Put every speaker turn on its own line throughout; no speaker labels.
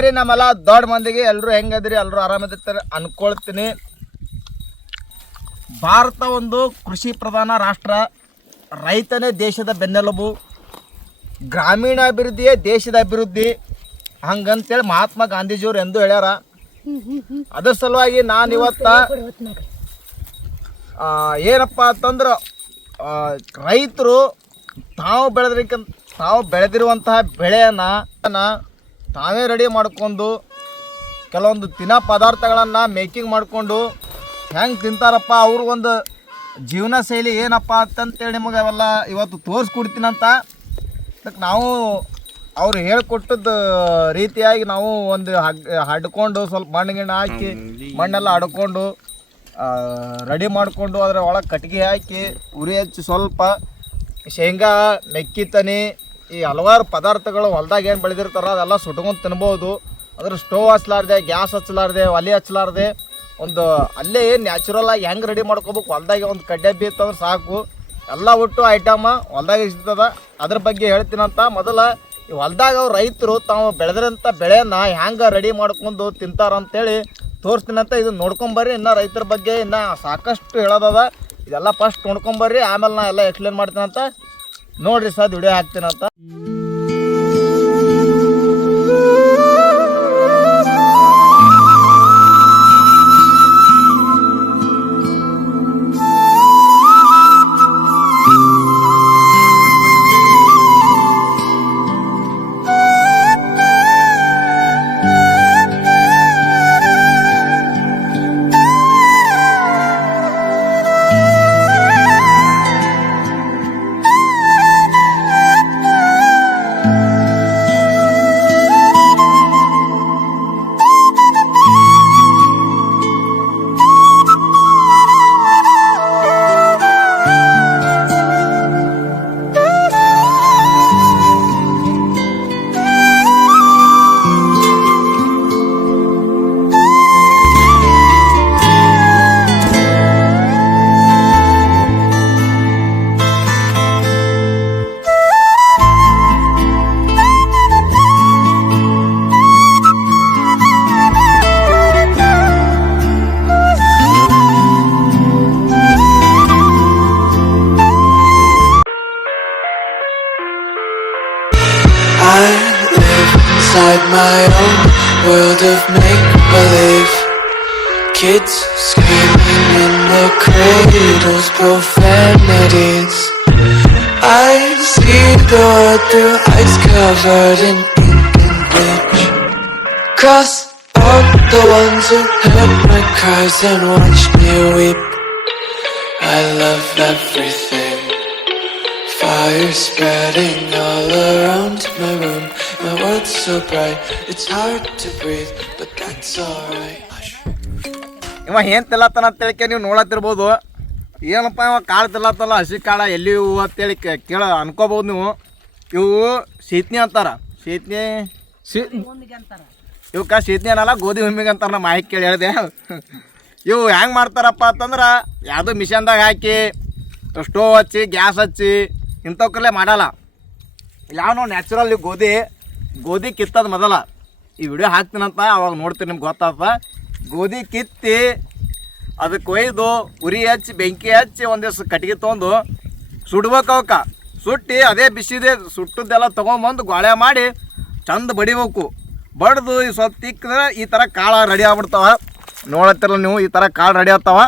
ನಮಸ್ಕಾರ ರೀ ನಮ್ಮೆಲ್ಲ, ದೊಡ್ಡ ಮಂದಿಗೆ ಎಲ್ಲರೂ ಹೆಂಗದ್ರಿ ಎಲ್ಲರೂ ಆರಾಮದಿರ್ತಾರೆ ಅನ್ಕೊಳ್ತೀನಿ. ಭಾರತ ಒಂದು ಕೃಷಿ ಪ್ರಧಾನ ರಾಷ್ಟ್ರ. ರೈತನೇ ದೇಶದ ಬೆನ್ನೆಲುಬು. ಗ್ರಾಮೀಣ ಅಭಿವೃದ್ಧಿಯೇ ದೇಶದ ಅಭಿವೃದ್ಧಿ. ಹಂಗಂತೇಳಿ ಮಹಾತ್ಮ ಗಾಂಧೀಜಿಯವ್ರು ಎಂದು ಹೇಳ್ಯಾರ. ಅದ್ರ ಸಲುವಾಗಿ ನಾನು ಇವತ್ತ ಏನಪ್ಪ ಅಂತಂದ್ರೆ ರೈತರು ತಾವು ಬೆಳೆದ್ರಿಕಂತ ತಾವು ಬೆಳೆದಿರುವಂತಹ ಬೆಳೆಯನ್ನು ತಾವೇ ರೆಡಿ ಮಾಡ್ಕೊಂಡು ಕೆಲವೊಂದು ತಿನ್ನೋ ಪದಾರ್ಥಗಳನ್ನು ಮೇಕಿಂಗ್ ಮಾಡಿಕೊಂಡು ಹೆಂಗೆ ತಿಂತಾರಪ್ಪ ಅವ್ರಿಗೊಂದು ಜೀವನ ಶೈಲಿ ಏನಪ್ಪ ಅಂತಂತೇಳಿ ನಿಮಗೆ ಅವೆಲ್ಲ ಇವತ್ತು ತೋರಿಸ್ಕೊಡ್ತೀನಂತ ಅದಕ್ಕೆ ನಾವು ಅವ್ರು ಹೇಳ್ಕೊಟ್ಟದ್ದು ರೀತಿಯಾಗಿ ನಾವು ಒಂದು ಹಗ್ ಹಡ್ಕೊಂಡು ಸ್ವಲ್ಪ ಮಣ್ಣು ಗಿಣ್ಣು ಹಾಕಿ ಮಣ್ಣೆಲ್ಲ ಹಡ್ಕೊಂಡು ರೆಡಿ ಮಾಡಿಕೊಂಡು ಅದರ ಒಳಗೆ ಕಟ್ಟಿಗೆ ಹಾಕಿ ಉರಿ ಹಚ್ಚಿ ಸ್ವಲ್ಪ ಶೇಂಗಾ ಮೆಕ್ಕಿ ತನಿ ಈ ಹಲವಾರು ಪದಾರ್ಥಗಳು ಹೊಲ್ದಾಗ ಏನು ಬೆಳೆದಿರ್ತಾರ ಅದೆಲ್ಲ ಸುಟ್ಕೊಂಡು ತಿನ್ಬೋದು. ಅದ್ರ ಸ್ಟೋವ್ ಹಚ್ಚಲಾರ್ದೆ ಗ್ಯಾಸ್ ಹಚ್ಚಲಾರ್ದೆ ಒಲೆ ಹಚ್ಚಲಾರ್ದೆ ಒಂದು ಅಲ್ಲೇ ನ್ಯಾಚುರಲ್ ಆಗಿ ಹೆಂಗೆ ರೆಡಿ ಮಾಡ್ಕೋಬೇಕು, ಹೊಲ್ದಾಗೆ ಒಂದು ಕಡ್ಡೆ ಬೀತಂದ್ರೆ ಸಾಕು. ಎಲ್ಲ ಒಟ್ಟು ಐಟಮ ಹೊಲ್ದಾಗ ಇರ್ತದೆ ಅದ್ರ ಬಗ್ಗೆ ಹೇಳ್ತೀನಂತ ಮೊದಲು, ಈ ಹೊಲ್ದಾಗ ಅವ್ರು ರೈತರು ತಾವು ಬೆಳೆದ್ರಂಥ ಬೆಳೆಯನ್ನು ಹೆಂಗೆ ರೆಡಿ ಮಾಡ್ಕೊಂಡು ತಿಂತಾರ ಅಂತೇಳಿ ತೋರಿಸ್ತೀನಂತ ಇದನ್ನ ನೋಡ್ಕೊಂಬರ್ರಿ. ಇನ್ನು ರೈತರ ಬಗ್ಗೆ ಇನ್ನು ಸಾಕಷ್ಟು ಹೇಳೋದದ. ಇದೆಲ್ಲ ಫಸ್ಟ್ ನೋಡ್ಕೊಂಬರ್ರಿ. ಆಮೇಲೆ ನಾ ಎಲ್ಲ ಎಕ್ಸ್ಪ್ಲೇನ್ ಮಾಡ್ತೀನಂತ. ನೋಡ್ರಿ ಸದ್ video ಹಾಕ್ತೀನಂತ.
world through eyes covered in ink and bleach Cross out the ones who heard my cries and watched me weep I love everything Fire spreading all around my room. My world's so bright, it's hard to breathe, but that's alright.
ಇವ ಏನ್ ತಿಲ್ಲತ್ತಾನ ಅಂತೇಳಿಕೆ ನೀವು ನೋಡತ್ತಿರ್ಬೋದು ಏನಪ್ಪ ಇವ ಕಾಳು ತಿಲ್ಲತ್ತಲ್ಲ ಹಸಿ ಕಾಳ ಎಲ್ಲಿ ಇವು ಅಂತೇಳಿ ಕೇ- ಕೇಳ ಅನ್ಕೋಬೋದು ನೀವು ಇವು ಶೀತ್ನಿ ಅಂತಾರ. ಶೀತ್ನಿ ಶೀ ಇವಕ್ಕ ಶೀತ್ನಿ ಅನ್ನಲ್ಲ, ಗೋಧಿ ಹುಮ್ಮಿಗೆ ಅಂತಾರ ನಮ್ಮ ಮಾಹಿತಿ ಕೇಳಿ ಹೇಳಿದೆ. ಇವು ಹೆಂಗೆ ಮಾಡ್ತಾರಪ್ಪ ಅಂತಂದ್ರೆ, ಯಾವುದೋ ಮಿಷನ್ದಾಗ ಹಾಕಿ ಸ್ಟೋವ್ ಹಚ್ಚಿ ಗ್ಯಾಸ್ ಹಚ್ಚಿ ಇಂಥವಕ್ಕಲ್ಲೇ ಮಾಡಲ್ಲ. ಯಾವ ನಾವು ನ್ಯಾಚುರಲ್ ಗೋಧಿ. ಗೋಧಿ ಕಿತ್ತದ ಮೊದಲ. ಈ ವಿಡಿಯೋ ಹಾಕ್ತೀನಂತ ಅವಾಗ ನೋಡ್ತೀನಿ ನಿಮ್ಗೆ ಗೊತ್ತಪ್ಪ ಗೋಧಿ ಕಿತ್ತಿ ಅದಕ್ಕೆ ಒಯ್ದು, ಉರಿ ಹಚ್ಚಿ, ಬೆಂಕಿ ಹಚ್ಚಿ ಒಂದು ದಿವಸ ಕಟ್ಟಿಗೆ ತೊಗೊಂಡು ಸುಡ್ಬೇಕು ಅವಕ್ಕೆ ಸುಟ್ಟು, ಅದೇ ಬಿಸಿದೆ, ಸುಟ್ಟದ್ದೆಲ್ಲ ತೊಗೊಂಬಂದು ಗೋಳೆ ಮಾಡಿ ಚಂದ ಬಡಿಬೇಕು. ಬಡ್ದು ಈ ಸ್ವಲ್ಪ ತಿಕ್ಕಿದ್ರೆ ಈ ಥರ ಕಾಳು ರೆಡಿ ಆಗ್ಬಿಡ್ತಾವ. ನೋಡತ್ತಿರಲ್ಲ ನೀವು, ಈ ಥರ ಕಾಳು ರೆಡಿ ಆಗ್ತಾವ.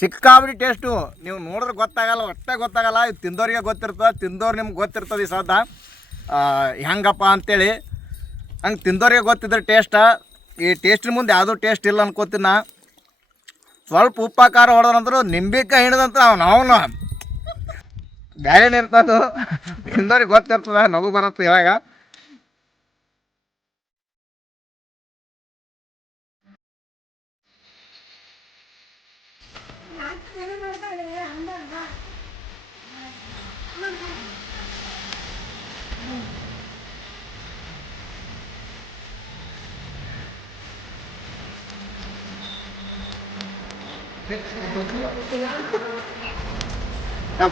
ಸಿಕ್ಕಾಬಿಡಿ ಟೇಸ್ಟು ನೀವು ನೋಡಿದ್ರೆ ಗೊತ್ತಾಗಲ್ಲ ಒಟ್ಟೆ ಗೊತ್ತಾಗಲ್ಲ. ಇದು ತಿಂದೋರಿಗೆ ಗೊತ್ತಿರ್ತದೆ, ತಿಂದೋರು ನಿಮ್ಗೆ ಗೊತ್ತಿರ್ತದೆ ಈ ಸದ ಹೆಂಗಪ್ಪ ಅಂತೇಳಿ. ಹಂಗೆ ತಿಂದೋರಿಗೆ ಗೊತ್ತಿದ್ರೆ ಟೇಸ್ಟ ಈ ಟೇಸ್ಟಿನ ಮುಂದೆ ಯಾವುದೂ ಟೇಸ್ಟ್ ಇಲ್ಲ ಅನ್ಕೋತೀನಿ ಸ್ವಲ್ಪ ಉಪ್ಪಾಕಾರ ಹೊಡೆದ್ರಂದ್ರು, ನಿಂಬೆಕಾಯಿ ಹಿಡಿದಂತ ನಾವು ಅವನು ಬ್ಯಾರೇನೆ ಇರ್ತದು? ತಿಂದವ್ರಿಗೆ ಗೊತ್ತಿರ್ತದ ನಗು ಬರುತ್ತೆ ಇವಾಗ.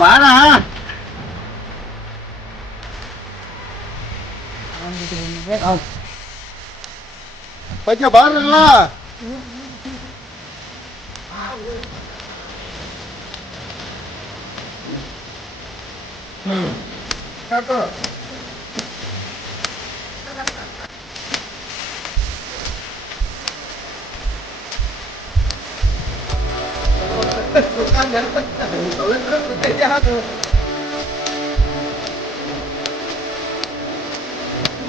ಬಾರ 어. 아.
빨리 말아! 잠깐.
왜 그런 거 대하고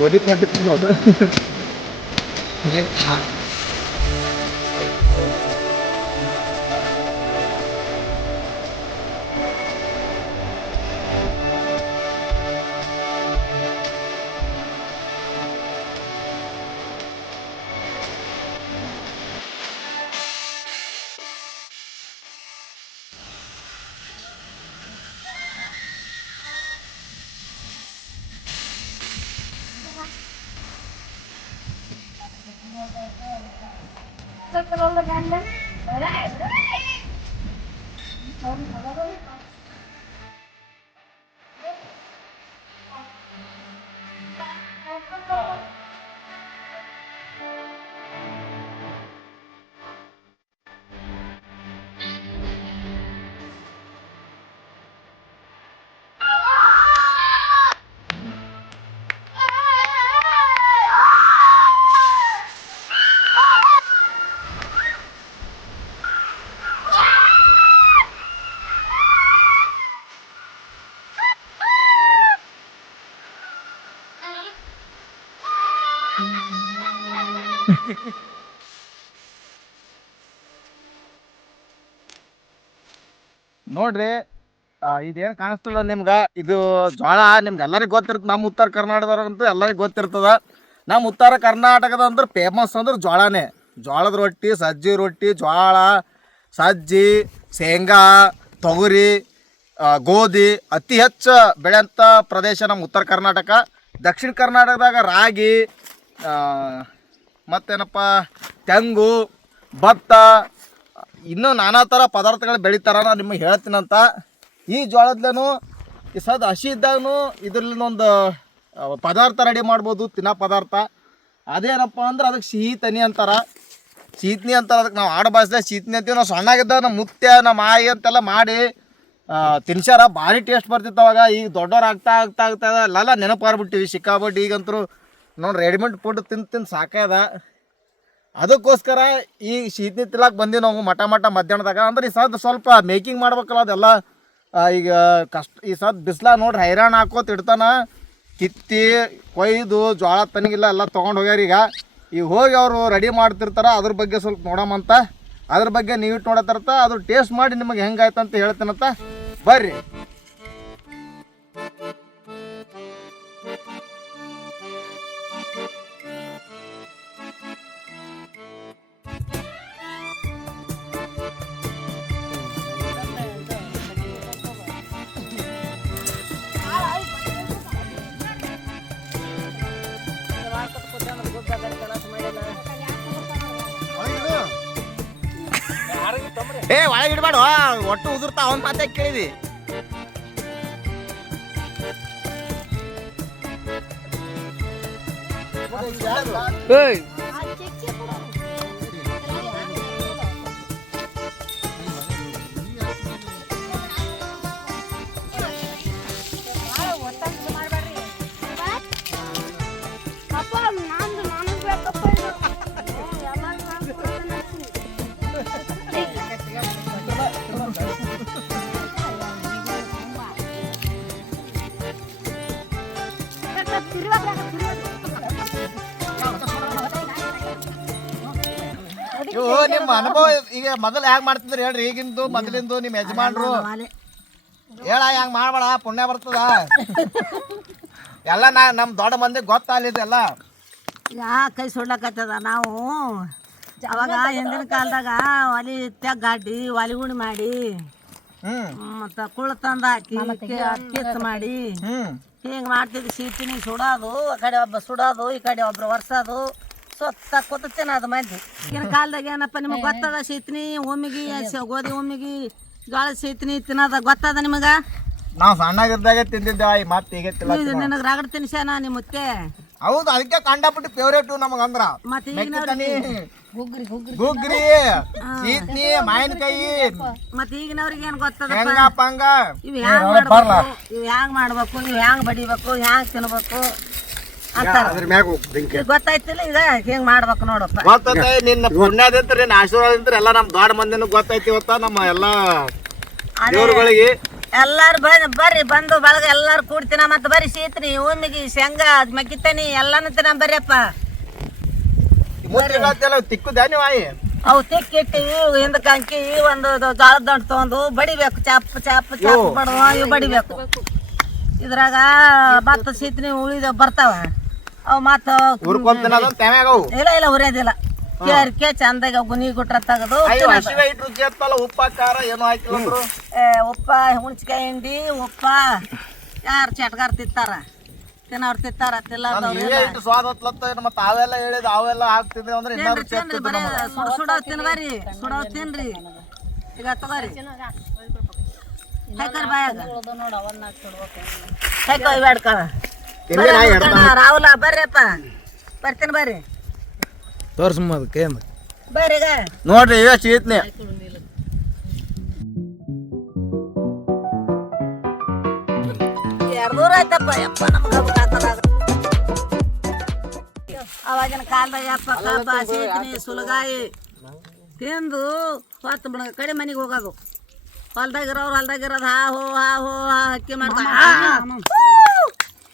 我这边就不好办。你看。ಗೋಧಿ ಕಂಡಿತ್ತು ನೋಡು ನೋಡ್ರಿ ಇದೇನ್ ಕಾಣಿಸ್ತದ ನಿಮ್ಗ? ಇದು ಜೋಳ ನಿಮ್ಗೆ ಎಲ್ಲರಿಗೂ ಗೊತ್ತಿರ್ತದ ನಮ್ಮ ಉತ್ತರ ಕರ್ನಾಟಕದವ್ರಂತೂ ಎಲ್ಲರಿಗೂ ಗೊತ್ತಿರ್ತದ. ನಮ್ಮ ಉತ್ತರ ಕರ್ನಾಟಕದ ಅಂದ್ರೆ ಫೇಮಸ್ ಅಂದ್ರೆ ಜ್ವಾಳನೇ. ಜೋಳದ ರೊಟ್ಟಿ, ಸಜ್ಜಿ ರೊಟ್ಟಿ ಜೋಳ ಸಜ್ಜಿ, ಶೇಂಗಾ, ತೊಗರಿ ಗೋಧಿ, ಅತಿ ಹೆಚ್ಚು ಬೆಳೆಯಂತ ಪ್ರದೇಶ ನಮ್ಮ ಉತ್ತರ ಕರ್ನಾಟಕ. ದಕ್ಷಿಣ ಕರ್ನಾಟಕದಾಗ ರಾಗಿ ಮತ್ತೇನಪ್ಪ, ತೆಂಗು, ಭತ್ತ ಇನ್ನೂ ನಾನಾ ಥರ ಪದಾರ್ಥಗಳು ಬೆಳಿತಾರ ನಾನು ನಿಮಗೆ ಹೇಳ್ತೀನಂತ. ಈ ಜೋಳದ್ಲೇನು ಈ ಸದ್ ಹಸಿ ಇದ್ದಾಗೂ ಇದ್ರಲ್ಲಿನೊಂದು ಒಂದು ಪದಾರ್ಥ ರೆಡಿ ಮಾಡ್ಬೋದು, ತಿನ್ನೋ ಪದಾರ್ಥ. ಅದೇನಪ್ಪ ಅಂದ್ರೆ ಅದಕ್ಕೆ ಸಿಹಿ ತನಿ ಅಂತಾರ. ಸೀತ್ನಿ ಅಂತಾರ, ಅದಕ್ಕೆ ನಾವು ಆಡು ಬಾಯಿಸ್ದೆ ಸೀತ್ನಿ ಅಂತೀವಿ. ನಾವು ಸಣ್ಣಾಗಿದ್ದ ನಮ್ಮ ಮುತ್ಯ ನಮ್ಮ ಆಯಿ ಅಂತೆಲ್ಲ ಮಾಡಿ ತಿನ್ಸಾರ ಭಾರಿ ಟೇಸ್ಟ್ ಬರ್ತಿತ್ತು ಅವಾಗ. ಈಗ ದೊಡ್ಡವ್ರು ಆಗ್ತಾ ಆಗ್ತಾ ಆಗ್ತಾ ಎಲ್ಲ ನೆನಪಾರ್ಬಿಟ್ಟಿವಿ ಸಿಕ್ಕಾಬಿಟ್ಟು ಈಗಂತೂ ನೋಡಿ ರೆಡಿಮೇಡ್ ಫುಡ್ ತಿಂದು ತಿಂದು ಸಾಕಾದ ಅದಕ್ಕೋಸ್ಕರ ಈ ಶೀತನಿ ತಿಲಾಕ್ ಬಂದೀವಿ ನಾವು ಮಠ ಮಠ ಮಧ್ಯಾಹ್ನದಾಗ. ಅಂದ್ರೆ ಈ ಸದ್ ಸ್ವಲ್ಪ ಮೇಕಿಂಗ್ ಮಾಡ್ಬೇಕಲ್ಲ ಅದೆಲ್ಲ ಈಗ ಕಷ್ಟ, ಈ ಸದ್ ಬಿಸ್ಲಾಗ ನೋಡ್ರಿ ಹೈರಾಣ ಹಾಕೋತ ಇಡ್ತಾನ. ಕಿತ್ತಿ, ಕೊಯ್ದು ಜೋಳ ತನಗಿಲ್ಲ ಎಲ್ಲ ತೊಗೊಂಡು ಹೋಗ್ಯಾರ ಈಗ. ಈಗ ಹೋಗಿ ಅವರು ರೆಡಿ ಮಾಡ್ತಿರ್ತಾರ, ಅದ್ರ ಬಗ್ಗೆ ಸ್ವಲ್ಪ ನೋಡಮಂತ ಅದ್ರ ಬಗ್ಗೆ ನೀವು ಇಟ್ಟು ನೋಡತ್ತಿರ್ತ ಅದ್ರ ಟೇಸ್ಟ್ ಮಾಡಿ ನಿಮಗೆ ಹೆಂಗಾಯ್ತಂತ ಹೇಳ್ತೀನಂತ. ಬರ್ರಿ. ಏ ಒಳಗೆ ಇಡಬೇಡ ಒಟ್ಟು ಉದುರ್ತಾ ಅವನ್ ಮಾತೇ ಕೇಳಿದಿ
ಅಪ್ಪ
ಇವು ನಿಮ್ಮ ಅನುಭವ ಈಗ ಮೊದಲು ಹ್ಯಾಂಗ ಮಾಡ್ತಿದ್ರಿ ಹೇಳ್ರಿ? ಈಗಿಂದು ಮೊದಲಿಂದು ನಿಮ್ಮ ಯಜಮಾನ್ರು. ಹೇಳ ಹ್ಯಾಂಗ ಮಾಡ್ಬೇಡ ಪುಣ್ಯ ಬರ್ತದ. ಎಲ್ಲ ನಾ ನಮ್ಮ ದೊಡ್ಡ ಮಂದಿ ಗೊತ್ತಾಲಿದೆಲ್ಲ
ಯಾ ಕೈ ಸುಡ್ಲಕತ್ತದ ನಾವು? ಅವಾಗ ಹಿಂದಿನ ಕಾಲದಾಗ ಒಲಿ ತೆಗ್ಗಾಡಿ ಒಲಿ ಉಣಿ ಮಾಡಿ ಮತ್ತ ಕುಳ್ಳು ತಂದು ಹಾಕಿ ಕಿತ್ತು ಮಾಡಿ ಹಿಂಗೆ ಮಾಡ್ತಿದ್ವಿ ಸೀತಿನಿ ಸುಡೋದು ಆ ಕಡೆ ಒಬ್ಬ ಸುಡೋದು ಈ ಕಡೆ ಒಬ್ರು ಒರ್ಸೋದು. ಸೊತ್ತ ಕೂತು ತಿನ್ನೋದು ಮಂದಿ. ಈಗಿನ ಕಾಲದಾಗ ಏನಪ್ಪ ನಿಮಗೆ ಗೊತ್ತದ ಸೀತಿನಿ ಒಮ್ಮಿಗೆ ಗೋಧಿ ಒಮ್ಮಿಗೆ ಜೋಳ ಸೀತಿನಿ ತಿನ್ನೋದ ಗೊತ್ತದ ನಿಮಗೆ?
ನಾವು ಸಣ್ಣಗಿದ್ದಾಗ ತಿಂದಿದ್ದೇವೆ ಮತ್ತೆ ಈಗ
ನಿನಗೆ ರಗಡ್ ತಿನ್ಸ್ಯಾನ ನಿಮ್ಮ ಮುತ್ತೆ?
ಹೌದು ಅದಕ್ಕೆ ಕಂಡಪಟ್ಟು ಫೇವ್ರೇಟು ನಮಗಂದ್ರ.
ಮತ್ತೆ ಈಗ
ಮೆಕ್ಕಿತನಿ
ಗುಗ್ರಿ ಗುಗ್ರಿ
ಸೀತ್ನಿ ಮಾವಿನಕಾಯಿ
ಮತ್ತೆ ಈಗಿನವ್ರಿಗೆ ಏನ್ ಗೊತ್ತದ
ಹೆಂಗ? ಪಂಗ
ಇವ್ ಹ್ಯಾಂಗ್ ಮಾಡ್ಬೇಕು? ಇವ್ ಹ್ಯಾಂಗ್ ಮಾಡ್ಬೇಕು? ಇವ್ ಹ್ಯಾಂಗ್ ಬಡಿಬೇಕು? ಹ್ಯಾಂಗ್ ತಿನ್ಬೇಕು? ಅಂತಾರ
ಅದ್ರ ಮ್ಯಾಗ ಬೆಂಕಿ.
ಈಗ ಗೊತ್ತಾಯ್ತಿಲ್ಲ ಈಗ ಹಿಂಗ್ ಮಾಡ್ಬೇಕು ನೋಡಪ್ಪ.
ಗೊತ್ತೈತೆ ನಿನ್ನ ಪುಣ್ಯದಿಂತ್ರ ನಿನ್ನ ಆಶೀರ್ವಾದದಿಂತ್ರ ಎಲ್ಲ ನಮ್ಮ ದೊಡ್ಡ ಮಂದಿನೂ ಗೊತ್ತೈತಿ ಇವತ್ತ ನಮ್ಮ ಎಲ್ಲ ದೇವ್ರುಗಳಿಗೆ
ಎಲ್ಲಾರು ಬರ್ರಿ ಬರ್ರಿ ಬಂದು ಬಳಗ ಎಲ್ಲಾರು ಕೂಡ್ತಿನ ಮತ್ತೆ ಬರ್ರಿ ಸೀತ್ರಿ ಓಮಿಗೆ ಶೇಂಗಾ ಮಕ್ಕಿತನಿ ಎಲ್ಲಾನು ತಿನ್ನ ಬರ್ರಿಯಪ್ಪ. ಅವು ತಿಕ್ಕಿಟ್ಟಿವಿ ಹಿಂದಕ್ಕೆ ಅಂಕಿ ಒಂದು ಜೋಳದ ದಂಟು ತಗೊಂಡು ಬಡಿಬೇಕು ಚಾಪ್ ಚಾಪ್ ಚಾಪ್ ಬಡವ ಇವು ಬಡಿಬೇಕು. ಇದ್ರಾಗ ಮತ್ತ ಸೀತ್ನಿ ಉಳಿದ ಬರ್ತಾವ. ಅವು ಮತ್ತೆ ಇಲ್ಲ ಇಲ್ಲ ಉರಿಯೋದಿಲ್ಲ ಕೇರ್ಕೆ ಚಂದಾಗ ಗುನಿ ಗುಟ್ರ ತೆಗೆದು
ಅಯ್ಯೋ ಹಸಿವೆ ಹತ್ತಲ್ಲ ಉಪ್ಪ ಖಾರ ಏನೋ ಹಾಕಿಲ್ಲ ಅಂದ್ರು
ಉಪ್ಪ ಹುಣ್ಚಿಕಾಯಿ ಹಿಂಡಿ ಉಪ್ಪ ಯಾರು ಚಟ್ಗಾರ್ ತಿಂತಾರ? ತಿನ್ನೋರು ತಿಂತಾರ ತಿಲ್ಲದವ್ರು
ಇಟ್ಟು ಸ್ವಾದ ಹತ್ಲತ್ತ ಮತ್ತೆ ಅವೆಲ್ಲ ಹೇಳಿದ ಅವೆಲ್ಲ ಹಾಕ್ತಿದ್ವಿ ಅಂದ್ರೆ ರುಚಿ
ತಿನ್ರಿ ಬರೀ
ನಮಗೆ
ಸುಡ ಸುಡೋ ತಿನ್ಬರಿ ಸುಡ ತಿನ್ರಿ. ಈಗ ತಗೋರಿ. ಹಾಕರ್ ಬಾಯಾಗ. ಹಾಕೋ. ರಾಹುಲ ಬರ್ರಿಯಪ್ಪ ಬರ್ತೀನಿ ಬರ್ರಿ.
ತೋರ್ಸಮ್ಮ ಅದಕ್ಕೆ
ನೋಡ್ರಿ ಇವೇ ಶೀತ್ನಿ
ಎರಡು ದೂರ ಆಯ್ತಪ್ಪ ಯಪ್ಪ ನಮ್ಗೆ ಅವಾಗಿನ ಕಾಲದಾಗ ಯಪ್ಪ ಕಾಪ ಸೀತನಿ ಸುಲಗಾಯಿ ತಿಂದು ಹೊತ್ತು ಬಿಡ ಕಡೆ ಮನೆಗೆ ಹೋಗೋದು. ಹೊಲ್ದಾಗ ಇರೋದು ಹಾ ಹೋ ಹಾ ಹೋ ಹಾ ಹಕ್ಕಿ ಮಾಡ್ತಾರೆ.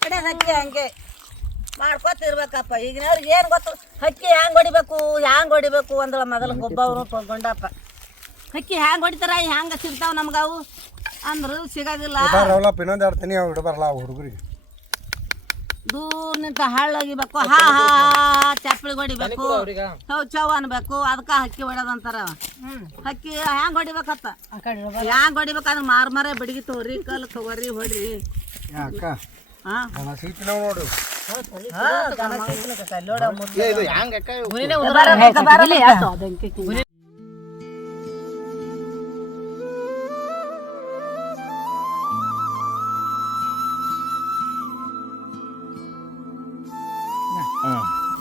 ಕಡೆ ಹಕ್ಕಿ ಹಂಗೆ. ಮಾಡ್ಕೊತಿರ್ಬೇಕಪ್ಪ. ಈಗಿನವ್ರಿಗೆ ಏನು ಗೊತ್ತು? ಹಕ್ಕಿ ಹ್ಯಾಂಗ್ ಹೊಡಿಬೇಕು ಹ್ಯಾಂಗ್ ಹೊಡಿಬೇಕು ಅಂದ್ರೆ ಮೊದಲು ಗೊಬ್ಬವರು ಗೊಂಡಪ್ಪ. ಹಕ್ಕಿ ಹ್ಯಾಂಗ್ ಹೊಡಿತಾರ ಹ್ಯಾಂಗ ಸಿಗ್ತಾವ ನಮ್ಗವು ಅಂದ್ರು ಸಿಗೋದಿಲ್ಲ.
ಇನ್ನೊಂದು ಎರಡು ತಿನಿ ಅವು ಇಡಬಾರಲ್ಲ ಅವು ಹುಡುಗರಿಗೆ.
ದೂರ ನಿಂತ ಹಾಳಾಗಿಬೇಕು ಹಾ ಹಾ ಚಪ್ಪಳಿ ಹೊಡಿಬೇಕು ಚೌ ಚೌ ಅನ್ಬೇಕು ಅದಕ್ಕ ಹಕ್ಕಿ ಹೊಡ್ಯದಂತಾರ ಹಕ್ಕಿ ಹ್ಯಾಂಗ್ ಹೊಡಿಬೇಕತ್ತ ಹ್ಯಾಂಗ್ ಹೊಡಿಬೇಕಾದ್ರೆ ಮಾರು ಮಾರ್ ಬಡಿಗೆ ತಗೋರಿ ಕಲ್ ತಗೋರಿ ಹೊಡ್ರಿ. ಹಾ
ನೋಡು.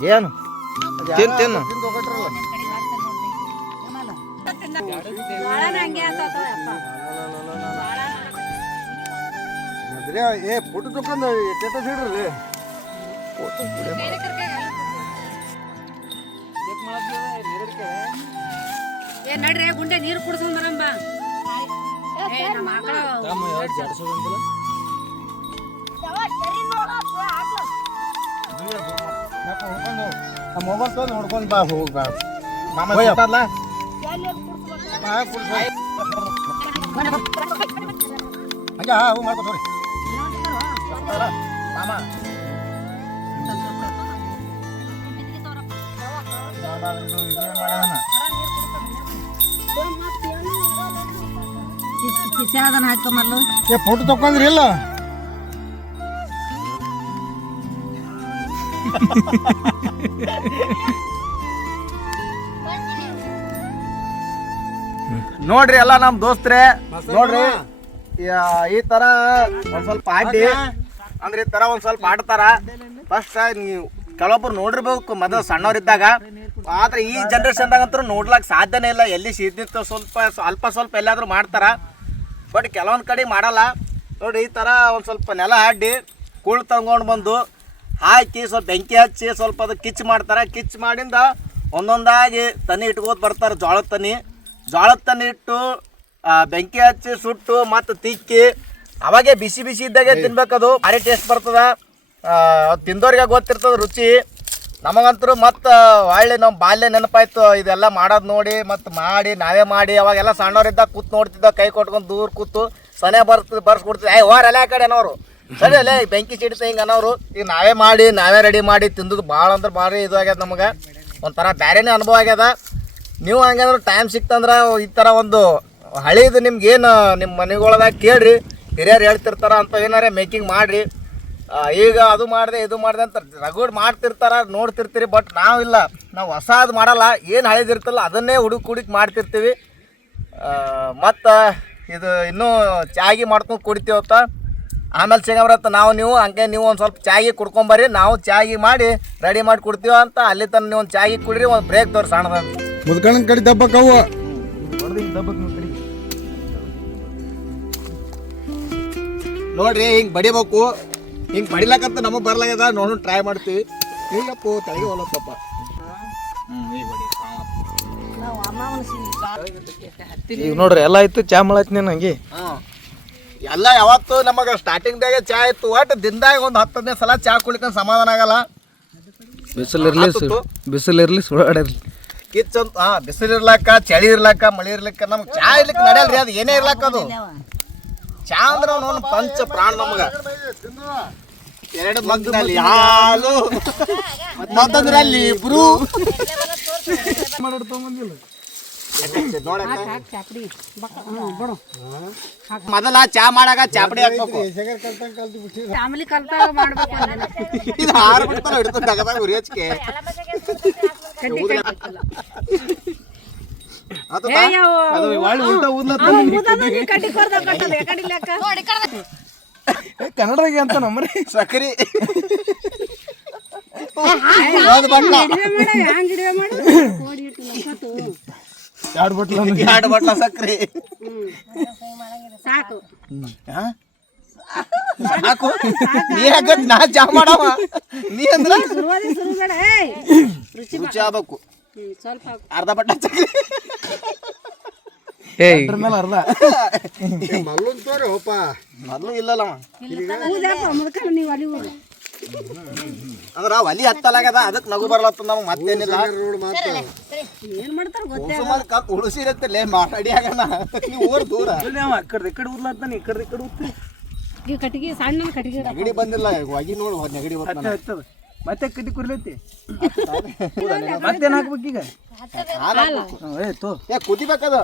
ಏನು
ಏ ಫೋಟೋ ತಗೊಂಡು ಸ್ಟೇಟಸ್ ಇಡ್ರಿ
ಏ ನಡ್ರಿ ಗುಂಡೆ ನೀರು ಕುಡ್ಸಂದ್ರಂಬ ನಮ್ಮ ಆಕಳ
ಮೊಬೈಲ್ ತೊಗೊಂಡು ನೋಡ್ಕೊಂಡು ಬಾ ಹೋಗಿ ಬಾ
ಮಾಮ ಸಿಕ್ತಾರ್ಲ?
ಹಂಗೆ ಹೂ ಮಾಡ್ಕೊತವ್ರಿ
ಮಾಮ ಇದು ಇದೇನ್ ಮಾಡ್ಯಾನ?
ಕಿಸಿ ಅದನ್ನ ಹಾಕೊಂಬಲ್ಲು
ಏ ಫೋಟೋ ತಕೊಂಡ್ರಿ ಇಲ್ಲ.
ನೋಡ್ರಿ ಎಲ್ಲ ನಮ್ ದೋಸ್ತ್ರೆ. ನೋಡ್ರಿ ಯಾ- ಈ ತರ ಒಂದ್ ಸ್ವಲ್ಪ ಆಡಿ ಅಂದ್ರೆ ಈ ತರ ಒಂದ್ ಸ್ವಲ್ಪ ಆಡ್ತಾರ. ಫಸ್ಟ್ ನೀವು ಕೆಲವೊಬ್ರು ನೋಡಿರ್ಬೇಕು ಮೊದಲು ಸಣ್ಣವರಿದ್ದಾಗ. ಆದ್ರೆ ಈ ಜನರೇಷನ್ ಅಂತೂ ನೋಡ್ಲಾಕ್ ಸಾಧ್ಯನೇ ಇಲ್ಲ. ಎಲ್ಲಿ ಶೀತ ಸ್ವಲ್ಪ ಅಲ್ಪ ಸ್ವಲ್ಪ ಎಲ್ಲಾದ್ರೂ ಮಾಡ್ತಾರ. ಬಟ್ ಕೆಲವೊಂದ್ ಕಡೆ ಮಾಡಲ್ಲ. ನೋಡಿ ಈ ತರ ಒಂದ್ ಸ್ವಲ್ಪ ನೆಲ ಅಡ್ಡಿ ಕೂಳ್ ತಗೊಂಡು ಬಂದು ಹಾಕಿ ಸ್ವಲ್ಪ ಬೆಂಕಿ ಹಚ್ಚಿ ಸ್ವಲ್ಪ ಅದು ಕಿಚ್ ಮಾಡ್ತಾರೆ. ಕಿಚ್ ಮಾಡಿಂದ ಒಂದೊಂದಾಗಿ ತನಿ ಇಟ್ಕೋತ ಬರ್ತಾರೆ ಜೋಳದ ತನಿ. ಜೋಳದ ತನಿ ಇಟ್ಟು ಬೆಂಕಿ ಹಚ್ಚಿ ಸುಟ್ಟು ಮತ್ತು ತಿಕ್ಕಿ ಅವಾಗೆ ಬಿಸಿ ಬಿಸಿ ಇದ್ದಾಗೆ ತಿನ್ಬೇಕದು. ಭಾರಿ ಟೇಸ್ಟ್ ಬರ್ತದ. ಆ, ಗೊತ್ತಿರ್ತದೆ ರುಚಿ. ನಮಗಂತೂ ಮತ್ತು ಒಳ್ಳೆ ನಮ್ಮ ಬಾಲ್ಯ ನೆನಪಾಯ್ತು. ಇದೆಲ್ಲ ಮಾಡೋದು ನೋಡಿ ಮತ್ತು ಮಾಡಿ ನಾವೇ ಮಾಡಿ ಅವಾಗೆಲ್ಲ ಸಣ್ಣವರಿದ್ದಾಗ ಕೂತ್ ನೋಡ್ತಿದ್ದ ಕೈ ಕೊಟ್ಕೊಂಡು ದೂರ ಕೂತು ಸನೆ ಬರ್ತ ಬರ್ಸ್ಕೊಡ್ತಿದ್ದೆ. ಏ ಹೋರ್ ಎಲ್ಲ ಕಡೆ ಅನ್ನೋರು. ಸರಿ ಅಲ್ಲೇ ಬೆಂಕಿ ಸಿಡಿಸ ಹಿಂಗೆ ಅನ್ನೋರು. ಈಗ ನಾವೇ ಮಾಡಿ ನಾವೇ ರೆಡಿ ಮಾಡಿ ತಿಂದದ್ದು ಭಾಳ ಅಂದ್ರೆ ಭಾರಿ ಇದು ಆಗ್ಯದ ನಮಗೆ. ಒಂಥರ ಬೇರೆನೇ ಅನುಭವ ಆಗ್ಯದ. ನೀವು ಹಂಗಂದ್ರೆ ಟೈಮ್ ಸಿಕ್ತಂದ್ರೆ ಈ ಥರ ಒಂದು ಹಳೇದು ನಿಮ್ಗೆ ಏನು ನಿಮ್ಮ ಮನೆಗಳದಾಗ ಕೇಳ್ರಿ. ಹಿರಿಯರು ಹೇಳ್ತಿರ್ತಾರ ಅಂತ ಏನಾರೇ ಮೇಕಿಂಗ್ ಮಾಡಿರಿ. ಈಗ ಅದು ಮಾಡಿದೆ ಇದು ಮಾಡಿದೆ ಅಂತ ರಗಡ್ ಮಾಡ್ತಿರ್ತಾರ ನೋಡ್ತಿರ್ತೀರಿ ಬಟ್ ನಾವಿಲ್ಲ ನಾವು ಹೊಸಾದು ಮಾಡಲ್ಲ ಏನು ಹಳೇದಿರ್ತಲ್ಲ ಅದನ್ನೇ ಹುಡುಕ್ ಹುಡುಕ್ ಮಾಡ್ತಿರ್ತೀವಿ. ಮತ್ತು ಇದು ಇನ್ನೂ ಚಾಗಿ ಮಾಡ್ಕೊಂಡು ಕುಡಿತೀವತ್ತ ಆಮೇಲೆ ಸಿಗಂಬ್ರತ್ತ ನಾವು ನೀವು ಹಂಗೆ ನೀವು ಒಂದು ಸ್ವಲ್ಪ ಚಾಗಿ ಕುಡ್ಕೊಂಬರ್ರಿ ನಾವು ಚಾಗಿ ಮಾಡಿ ರೆಡಿ ಮಾಡಿ ಕೊಡ್ತೀವಿ ಅಂತ ಅಲ್ಲಿ ತನಕ ನೀವು ಒಂದು ಚಾಗಿ ಕುಡ್ರಿ ಒಂದು ಬ್ರೇಕ್ ತೋರಿ ಸಣ್ಣದ
ಮುದ್ಕಣ್ಣನ ಕಡೆ ದಬ್ಬಕ್ಕವು
ನೋಡ್ರಿ ಹಿಂಗೆ ಬಡಿಬೇಕು. ಹಿಂಗೆ ಬಡಿಲಕ್ಕಂತ ನಮಗೆ ಬರ್ಲಾಗ್ಯದ? ನೋಡೋಣ ಟ್ರೈ ಮಾಡ್ತೀವಿ ಇಲ್ಲಪ್ಪ ತಲೆಗೆ ಹೋಲತ್ತಪ್ಪ
ಈಗ ನೋಡ್ರಿ ಎಲ್ಲ ಆಯ್ತು ಚಾ ಮಾಡತ್ತೀನಿ ಹಂಗೆ
ಹಾಂ. ಎಲ್ಲ ಯಾವತ್ತು ನಮಗೆ ಸ್ಟಾರ್ಟಿಂಗ್ದಾಗೆ ಚಾ ಇತ್ತು ಒಟ್ಟು ದಿನದಾಗ ಒಂದು ಹತ್ತು ಹದಿನೈದು ಸಲ ಚಾ ಕುಡ್ಕೊಂಡು ಸಮಾಧಾನ ಆಗಲ್ಲ.
ಬಿಸಿಲು ಬಿಸಿಲಿರ್ಲಿ
ಆತತ್ತು.
ಬಿಸಿಲು ಇರಲಿ ಸುಡಾಡಿರ್ಲಿ
ಕಿಚ್ಚಂತ ಹಾಂ ಬಿಸಿಲು ಇರ್ಲಕ್ಕ ಚಳಿ ಇರ್ಲಕ್ಕ ಮಳೆ ಇರ್ಲಿಕ್ಕ ನಮ್ಗೆ ಚಾ ಇರ್ಲಿಕ್ಕೆ ನಡೆಯಲ್ರಿ ಅದು ಏನೇ ಇರ್ಲಕ್ಕ ಅದು. ಚಾ ಅಂದ್ರೆ ಅವನು ಪಂಚ ಪ್ರಾಣ ನಮಗ. ಎರಡು ಮಗ್ನಲ್ಲಿ ಹಾಲು ಮತ್ತೊಂದ್ರಲ್ಲಿ ಇಬ್ರು. ಮೊದಲ ಚಾ ಮಾಡಾಗ ಚಾಪಡಿ ಹಾಕ್ಬೇಕು.
ಫ್ಯಾಮಿಲಿ ಕಲ್ತಾಗ ಮಾಡ್ಬೇಕು.
ಇದು ತಗದಾಗ ಉರಿ ಹಚ್ಕೆ? ಅದು ಒಳ್ಳೆ ಉಲ್ಟಾ ಊದ್ಲತ್ತ.
ಕೊರ್ದ ಕಟ್ಟದ ನೋಡಿ ಲೆಕ್ಕ
ಕನ್ನಡದಾಗ ಅಂತ ನಮ್ಮರಿ
ಸಕ್ಕರೆ ಒಂದು
ಲಕ್ಕತ್ತು.
ಎರಡು ಬಟ್ಲ?
ಎರಡು ಬಟ್ಲ? ಸಕ್ಕರೆ
ಸಾಕು.
ಹಾ? ಸಾಕು. ನೀ ಹಾಕತ್ ನಾ ಚಾ ಮಾಡವ. ನೀ ಅಂದ್ರ?
ರುಚಿ
ಆಗ್ಬೇಕು.
ಸ್ವಲ್ಪ
ಅರ್ಧ ಬಟ್ಟ ಸಕ್ರಿ.
ಏಯ್. ಮೇಲೆ ಅರ್ಧ.
ತೋರಿ ಹೋಪ.
ನೀವು
ಅಂದ್ರ ಒಲಿ ಹತ್ತಲಾಗ್ಯದ ಅದಕ್ಕೆ ನಗು ಬರ್ಲತ್ತ ನಮ್ಗೆ ಮತ್ತೇನಿಲ್ಲ.
ಏನ್ ಮಾಡ್ತಾರ ಗೊತ್ತೇ
ಸುಮಾರು ಕಪ್ ಉಳಿಸಿರತ್ತಲ್ಲೇ ಮಾತಾಡಿ ಆಗಣ ನೀವು ಊರ್ ದೂರ.
ಕಡೆ ಈ ಕಡೆ ಉದ್ಲಾತಾನೆ ಈ ಕಡೆ ಕಡೆ ಉದ್ಲಿ
ಈ ಕಟ್ಟಿಗೆ ಸಣ್ಣ ಕಟ್ಟಿಗೆ.
ನೆಗಡಿ ಬಂದಿಲ್ಲ ಹೋಗಿ ನೋಡು ನೆಗಡಿ ಬರ್ತಾನ.
ಹತ್ತದ ಮತ್ತೆ ಕಟ್ಟಿ ಕುರ್ಲೈತಿ ಮತ್ತೇನ್ ಹಾಕ್ಬೇಕೀಗ ಏ ತೋ.
ಏ ಕುದಿಬೇಕದು.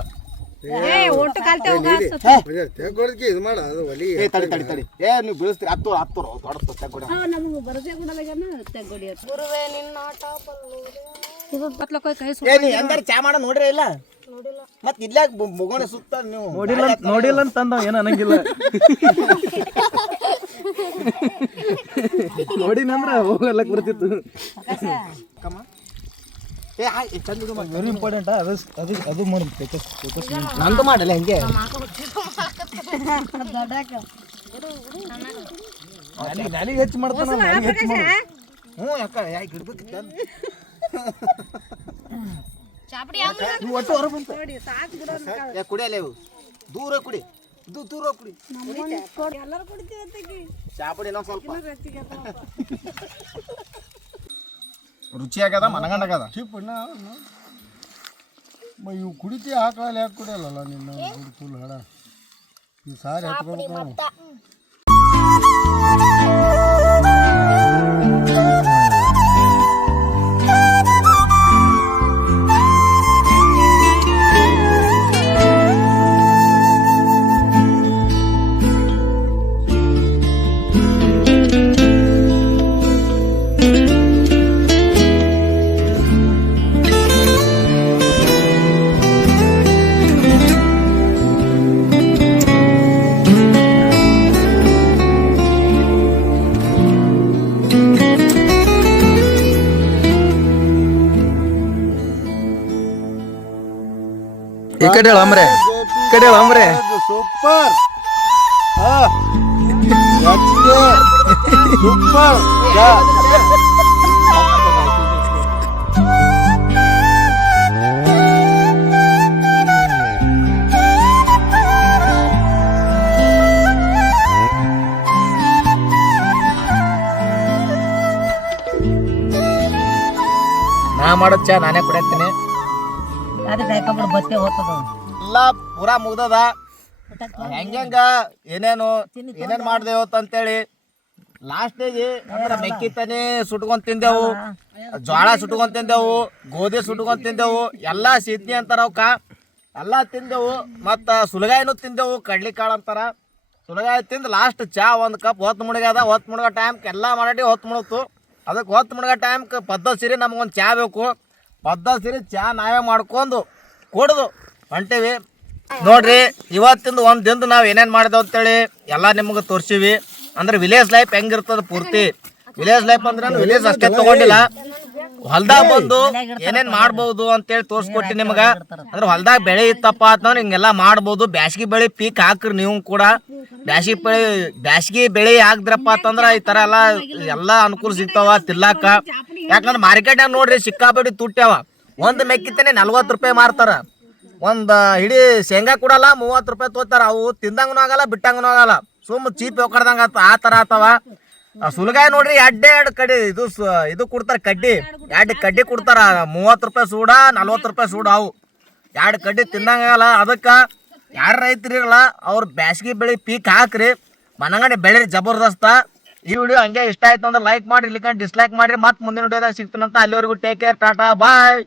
ಒಟ್ಟು ಕಲ್ತೆ ಹೋಗ ಅನ್ಸುತ್ತೆ.
ತೆಗೊಳಕ್ಕೆ ಇದು ಮಾಡ ಅದು ಒಲಿ
ಏ ತಡಿ ತಡಿ ತಡಿ. ಏ ನೀವು ಬೀಳಿಸ್ತೀರಿ ಹತ್ತು ಹತ್ತು ದೊಡ್ಡ ತೆಗ್ಕೊಡ
ಆ, ನಮಗೆ ಬರದೇ ಕೊಡಲಾಗ್ಯಾನ ತೆಗ್ಗೊಡಿ ಅಂತ. ಇದು ಬತ್ಲಕ್ಕ ಹೋಗಿ ಕೈ ಸುಟ್ಟು
ಏ ನೀ ಎಂದಾರ ಚಾ ಮಾಡ ನೋಡ್ರಿ ಇಲ್ಲ? ಮತ್ ಇಲ್ಲಾಗ ಮುಗೋಣೆ ಸುತ್ತ ನೀವು.
ನೋಡಿಲ್ಲ ಅಂತ- ನೋಡಿಲ್ಲ ಅಂತ ಅಂದ ಏನ ಅನ್ನಂಗಿಲ್ಲ. ನೋಡಿನಂದ್ರ ಹೋಗಲ್ಲ ಬರ್ತಿತ್ತು ವೆರಿ ಇಂಪಾರ್ಟೆಂಟ್ ಅದು ಅದು ಅದು ಮಾಡಿ ಫೋಕಸ್ ಫೋಕಸ್
ನಂದು ಮಾಡಲ್ಲ ಹೆಂಗೆ?
ನಾಲಿಗೆ ಹೆಚ್ಚು ಮಾಡ್ತಾನೆ ನಾಲಿಗೆ ಹೆಚ್ಚು ಮಾಡು
ಹ್ಞೂ ಅಕ್ಕ ಯಾಕೆ ಇಡ್ಬೇಕಿತ್ತ
ಒಟ್ಟು ಹೊರ ಬಂತು
ಕುಡಿಯಲ್ಲ ಇವು. ದೂರ ಕುಡಿ. ದೂರ ಕುಡಿ.
ಎಲ್ಲರೂ ಕುಡಿತೀವಿ ಚಾಪಡಿ
ಚಾಪುಡಿ ಇನ್ನೊಂದು ಸ್ವಲ್ಪ. ರುಚಿ ಆಗ್ಯದ ಮನಗಂಡಾಗದ
ಚಿಪ್ಪಣ್ಣ ಇವು ಕುಡಿತಿ ಹಾಕಲ್ಲ ಯಾಕೆ ಕುಡಿಯಲ್ಲ ನಿನ್ನ ಕುಡಿತು ಹಡ ಈ ಸಾರಿ ಹತ್ಕೊಬೇಕು ನಾವು
ಈ ಕಡೆ ಹೇಳ ಅಮ್ರೆ ಈ ಅಮ್ರೆ
ಸೂಪರ್. ಸೂಪರ್
ನಾ ಮಾಡೋದ್ ಚಾ ನಾನೇ ಕುಡಿಯತ್ತೀನಿ.
ಅದಕ್ಕೆ ಹಾಕೊಂಡ್ಬಿಡು ಬತ್ತೆ ಹೋಗ್ತದ.
ಎಲ್ಲ ಪೂರಾ ಮುಗ್ದದ. ಹೆಂಗ ಏನೇನು ಏನೇನ್ ಮಾಡ್ದೇವು ಅಂತೇಳಿ ಲಾಸ್ಟಿಗೆ ಅಂದ್ರೆ ಮೆಕ್ಕಿ ತನಿ ಸುಟ್ಕೊಂಡ್ ತಿಂದೆವು ಜೋಳ ಸುಟ್ಕೊಂಡ್ ತಿಂದೆವು ಗೋಧಿ ಸುಟ್ಕೊಂಡ್ ತಿಂದೆವು ಎಲ್ಲಾ ಸಿದ್ನಿ ಅಂತಾರ ಅವಕ್ಕ ಎಲ್ಲಾ ತಿಂದೆವು ಮತ್ತ ಸುಲಗಾಯಿನೂ ತಿಂದೆವು ಕಡ್ಲಿಕಾಳು ಅಂತಾರ. ಸುಲಗಾಯಿ ತಿಂದ ಲಾಸ್ಟ್ ಚಾ ಒಂದು ಕಪ್ ಹೊತ್ತು ಮುಳುಗ್ಯದ ಹೊತ್ತು ಮುಳುಗೋ ಟೈಮ್ಗೆ ಎಲ್ಲ ಮಾಡಿ ಹೊತ್ತು ಮುಳುಗ್ತು ಅದಕ್ಕೆ ಹೊತ್ತು ಮುಳುಗೋ ಟೈಮ್ಗೆ ಪದ್ಧತಿ ಸಿರಿ ನಮ್ಗೊಂದ್ ಚಾ ಬೇಕು. ಪದ್ಧತಿ ಸಿರಿ ಚಾ ನಾವೇ ಮಾಡ್ಕೊಂಡು ಕುಡ್ದು ಹೊಂಟೀವಿ. ನೋಡ್ರಿ, ಇವತ್ತಿಂದ ಒಂದು ದಿನದ ನಾವು ಏನೇನು ಮಾಡಿದೆವು ಅಂತೇಳಿ ಎಲ್ಲ ನಿಮ್ಗೆ ತೋರಿಸಿವಿ. ಅಂದ್ರೆ ವಿಲೇಜ್ ಲೈಫ್ ಹೆಂಗಿರ್ತದ ಪೂರ್ತಿ. ವಿಲೇಜ್ ಲೈಫ್ ಅಂದ್ರೆ ವಿಲೇಜ್ ಅಷ್ಟೇ ತಗೊಂಡಿಲ್ಲ. ಹೊಲ್ದಾಗ ಬಂದು ಏನೇನ್ ಮಾಡ್ಬೋದು ಅಂತೇಳಿ ತೋರಿಸ್ಕೊಟ್ಟಿ ನಿಮಗ. ಅಂದ್ರೆ ಹೊಲ್ದಾಗ ಬೆಳೆ ಇತ್ತಪ್ಪ ಅಂತಂದ್ರೆ ಹಿಂಗೆಲ್ಲ ಮಾಡ್ಬೋದು. ಬ್ಯಾಸಗಿ ಬೆಳೆ ಪೀಕ್ ಹಾಕ್ರಿ ನೀವು ಕೂಡ. ಬ್ಯಾಸಗಿ ಬೆಳೆ ಬ್ಯಾಸಗಿ ಬೆಳೆ ಹಾಕ್ದ್ರಪ್ಪ ಅಂತಂದ್ರ ಈ ತರ ಎಲ್ಲ, ಎಲ್ಲಾ ಅನುಕೂಲ ಸಿಗ್ತಾವ ತಿಲ್ಲಾಕ ಯಾಕಂದ್ರೆ ಮಾರ್ಕೆಟ್ನಾಗ ನೋಡ್ರಿ ಸಿಕ್ಕಾಪಟ್ಟಿ ತುಟ್ಟ್ಯಾವ ಒಂದ್ ಮೆಕ್ಕಿತೇನೆ ನಲ್ವತ್ತು ರೂಪಾಯಿ ಮಾರ್ತಾರ. ಒಂದ್ ಹಿಡಿ ಶೇಂಗಾ ಕೊಡಲ್ಲ, ಮೂವತ್ತು ರೂಪಾಯಿ ತೋತಾರ. ಅವು ತಿಂದಂಗೂ ಆಗಲ್ಲ ಬಿಟ್ಟಂಗೂ ಆಗಲ್ಲ. ಸುಮ್ಮ ಚೀಪ್ ಹೋಗ್ಕಡ್ದಂಗ ಆತ ಆ ಥರ ಆತವ. ಸುಲಗಾಯಿ ನೋಡ್ರಿ, ಎಡ್ಡೆ ಎರಡು ಕಡಿ ಇದು ಇದು ಕೊಡ್ತಾರ ಕಡ್ಡಿ. ಎರಡು ಕಡ್ಡಿ ಕೊಡ್ತಾರ. ಮೂವತ್ತು ರೂಪಾಯಿ ಸೂಡ, ನಲ್ವತ್ತು ರೂಪಾಯಿ ಸೂಡ ಅವು. ಎರಡು ಕಡ್ಡಿ ತಿಂದಂಗಾಗಲ್ಲ ಅದಕ್ಕ ಯಾರು ರೈತರು ಇರಲ್ಲ, ಅವ್ರು ಬ್ಯಾಸಗಿ ಬೆಳೆ ಪೀಕ್ ಹಾಕ್ರಿ. ಮನಗಂಡೆ ಬೆಳೀರಿ ಜಬರ್ದಸ್ತ. ಈ ವಿಡಿಯೋ ಹಂಗೆ ಇಷ್ಟ ಆಯ್ತು ಅಂದ್ರೆ ಲೈಕ್ ಮಾಡಿ ಇಲ್ಲಿಕಂಡ್ ಡಿಸ್ಲೈಕ್ ಮಾಡಿರಿ. ಮತ್ತೆ ಮುಂದಿನ ವಿಡಿಯೋದಾಗ ಸಿಗ್ತೀನಂತ ಅಲ್ಲಿವರೆಗೂ ಟೇಕ್ ಕೇರ್ ಟಾಟಾ ಬಾಯ್